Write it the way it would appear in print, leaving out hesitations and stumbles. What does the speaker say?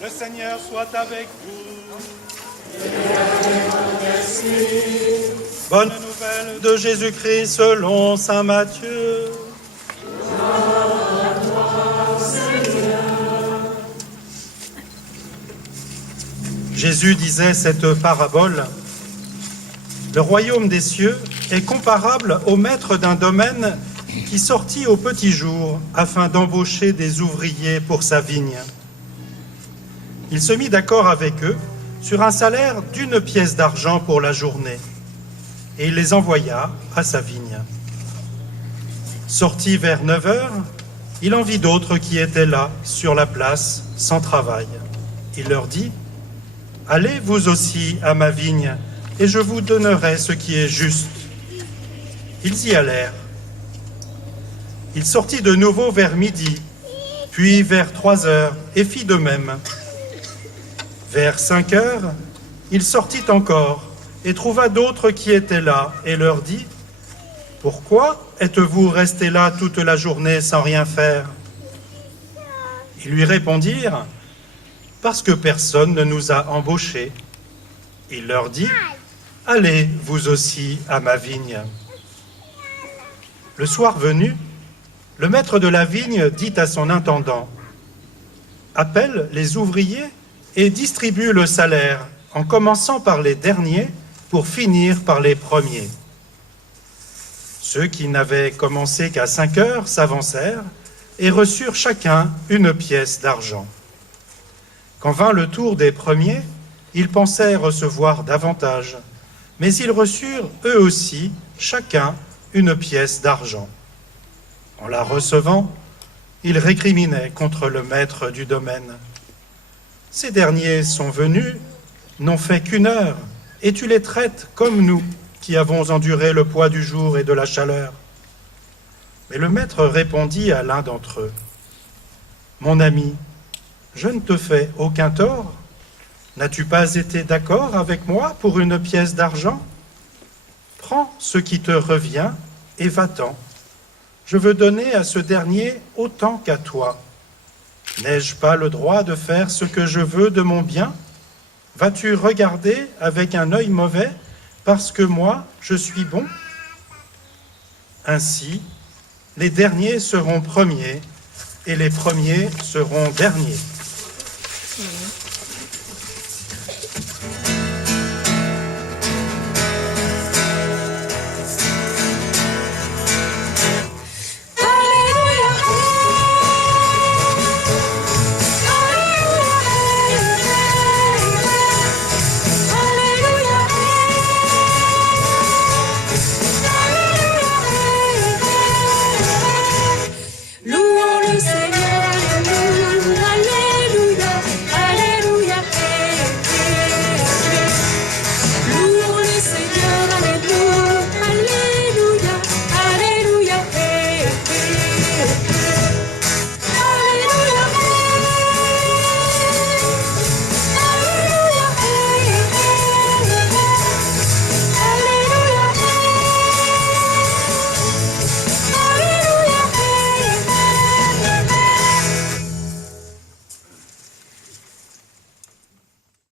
Le Seigneur soit avec vous. Bonne nouvelle de Jésus-Christ selon saint Matthieu. Jésus disait cette parabole: le royaume des cieux est comparable au maître d'un domaine qui sortit au petit jour afin d'embaucher des ouvriers pour sa vigne. Il se mit d'accord avec eux sur un salaire d'1 pièce d'argent pour la journée, et il les envoya à sa vigne. Sorti vers 9 heures, il en vit d'autres qui étaient là, sur la place, sans travail. Il leur dit: « Allez vous aussi à ma vigne, et je vous donnerai ce qui est juste. » Ils y allèrent. Il sortit de nouveau vers midi, puis vers 3 heures, et fit de même. Vers 5 heures, il sortit encore, et trouva d'autres qui étaient là, et leur dit: « Pourquoi êtes-vous restés là toute la journée sans rien faire ?» Ils lui répondirent: « Parce que personne ne nous a embauchés. » Il leur dit: « Allez vous aussi à ma vigne. » Le soir venu, le maître de la vigne dit à son intendant: « Appelle les ouvriers et distribue le salaire, en commençant par les derniers pour finir par les premiers. » Ceux qui n'avaient commencé qu'à 5 heures s'avancèrent et reçurent chacun 1 pièce d'argent. Quand vint le tour des premiers, ils pensaient recevoir davantage, mais ils reçurent eux aussi chacun 1 pièce d'argent. En la recevant, ils récriminaient contre le maître du domaine. « Ces derniers sont venus, n'ont fait qu'1 heure, et tu les traites comme nous, qui avons enduré le poids du jour et de la chaleur. » Mais le maître répondit à l'un d'entre eux: « Mon ami, je ne te fais aucun tort. N'as-tu pas été d'accord avec moi pour 1 pièce d'argent? Prends ce qui te revient et va-t'en. Je veux donner à ce dernier autant qu'à toi. N'ai-je pas le droit de faire ce que je veux de mon bien? Vas-tu regarder avec un œil mauvais parce que moi, je suis bon? Ainsi, les derniers seront premiers et les premiers seront derniers. »